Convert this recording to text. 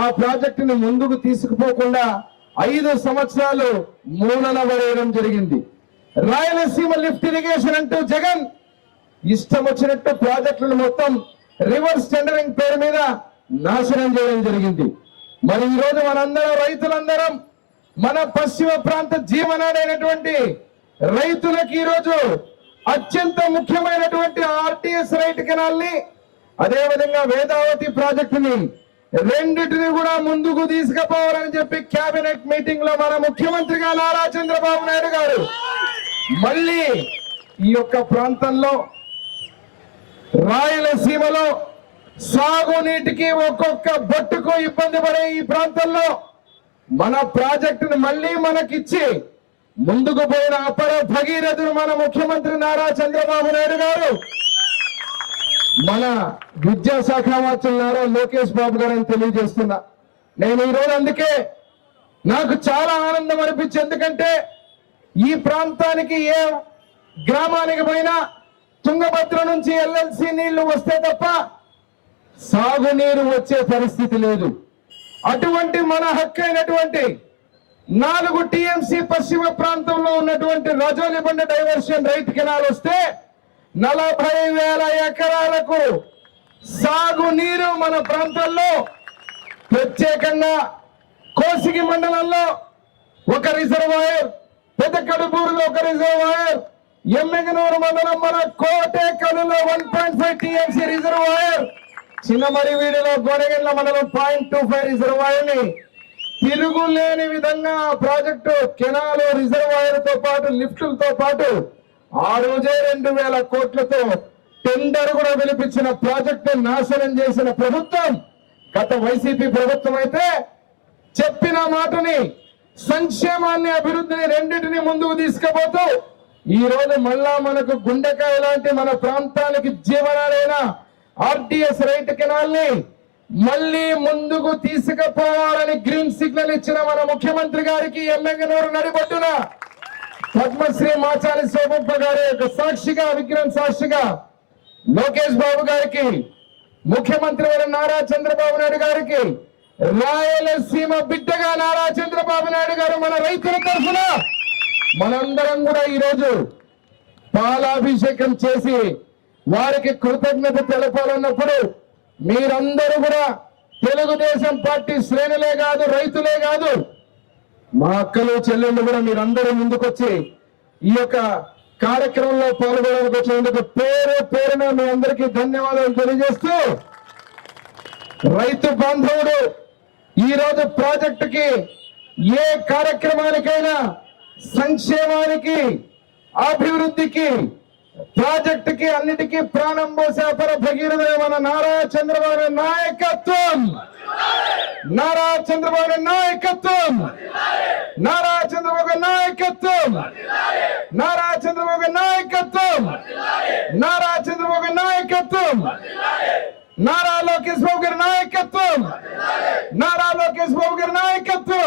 ఆ ప్రాజెక్టుని ముందుకు తీసుకుపోకుండా ఐదు సంవత్సరాలు మూలన పడేయడం జరిగింది. రాయలసీమ లిఫ్ట్ ఇరిగేషన్ అంటూ జగన్ ఇష్టం వచ్చినట్టు ప్రాజెక్టులను మొత్తం రివర్స్ టెండరింగ్ పేరు మీద నాశనం చేయడం జరిగింది. మరి ఈ రోజు మనందరం రైతులందరం మన పశ్చిమ ప్రాంత జీవనాడైనటువంటి రైతులకు ఈ రోజు అత్యంత ముఖ్యమైనటువంటి ఆర్టీఎస్ రైట్ కెనాల్ని అదేవిధంగా వేదావతి ప్రాజెక్టుని రెండిటిని కూడా ముందుకు తీసుకుపోవాలని చెప్పి కేబినెట్ మీటింగ్లో మన ముఖ్యమంత్రిగా నారా చంద్రబాబు నాయుడు గారు. మళ్ళీ ఈ యొక్క ప్రాంతంలో రాయలసీమలో సాగునీటికి ఒక్కొక్క బొట్టుకు ఇబ్బంది పడే ఈ ప్రాంతంలో మన ప్రాజెక్టును మళ్ళీ మనకిచ్చి ముందుకు పోయిన అపర భగీరథుడు మన ముఖ్యమంత్రి నారా చంద్రబాబు నాయుడు గారు. మన విద్యాశాఖ మంత్రులు నారా లోకేష్ బాబు గారని తెలియజేస్తున్నా. నేను ఈ అందుకే నాకు చాలా ఆనందం అనిపించి ఎందుకంటే ఈ ప్రాంతానికి ఏ గ్రామానికి పోయినా తుంగభద్ర నుంచి ఎల్ఎల్సి నీళ్ళు వస్తే తప్ప సాగునీరు వచ్చే పరిస్థితి లేదు. అటువంటి మన హక్కు అయినటువంటి నాలుగు టిఎంసి పశ్చిమ ప్రాంతంలో ఉన్నటువంటి రజోలిబండ డైవర్షన్ రైట్ కెనాల్ వస్తే నలభై వేల ఎకరాలకు సాగునీరు మన ప్రాంతంలో ప్రత్యేకంగా కోసిగి మండలంలో ఒక రిజర్వాయర్ పెద్ద కడుపూరులో ఒక రిజర్వాయర్ ఎమ్మెగనూరు మండలం మన కోటేకలులో one point five TMC reservoir చిన్నమరివీడిలో గోడగండ్ల మండలం పాయింట్ టూ ఫైవ్ రిజర్వాయర్ని తిరుగులేని విధంగా ఆ ప్రాజెక్టు కెనాలు రిజర్వాయర్తో పాటు లిఫ్టులతో పాటు ఆ రోజే రెండు వేల కోట్లతో టెండర్ కూడా పిలిపించిన ప్రాజెక్టు నాశనం చేసిన ప్రభుత్వం గత వైసీపీ ప్రభుత్వం అయితే చెప్పిన మాటని సంక్షేమాన్ని అభివృద్ధిని రెండింటిని ముందుకు తీసుకుపోతూ ఈ రోజు మళ్ళా మనకు గుండెకాయ లాంటి మన ప్రాంతానికి జీవనాలైన ఆర్టీఎస్ రైట్ కెనాల్ని మళ్ళీ ముందుకు తీసుకుపోవాలని గ్రీన్ సిగ్నల్ ఇచ్చిన మన ముఖ్యమంత్రి గారికి ఎమ్మెగనూరు నడిబొట్టున పద్మశ్రీ మాచారి శోభప్ప గారి యొక్క సాక్షిగా విగ్రహం సాక్షిగా లోకేష్ బాబు గారికి ముఖ్యమంత్రి వారి నారా చంద్రబాబు నాయుడు గారికి రాయలసీమ బిడ్డగా నారా చంద్రబాబు నాయుడు గారు మన రైతుల తరఫున మనందరం కూడా ఈరోజు పాలాభిషేకం చేసి వారికి కృతజ్ఞత తెలపాలన్నప్పుడు మీరందరూ కూడా తెలుగుదేశం పార్టీ శ్రేణులే కాదు రైతులే కాదు మా అక్కలు చెల్లెళ్ళు కూడా మీరందరూ ముందుకొచ్చి ఈ యొక్క కార్యక్రమంలో పాల్గొనడానికి వచ్చినందుకు పేరు పేరున మీ అందరికీ ధన్యవాదాలు తెలియజేస్తూ రైతు బాంధవుడు ఈ రోజు ప్రాజెక్టుకి ఏ కార్యక్రమానికైనా సంక్షేమానికి అభివృద్ధికి ప్రాజెక్టుకి అన్నిటికీ ప్రాణం పోసే అపర భగీరథ మన నారా చంద్రబాబు నారా చంద్రబాబు నాయకత్వం. నారా చంద్రబాబు నాయకత్వం. నారా చంద్రబాబు నాయకత్వం. నారా చంద్రబాబు నాయకత్వం. నారా లోకేష్ బాబు గారి నాయకత్వం. నారా లోకేష్ బాబు గారి నాయకత్వం.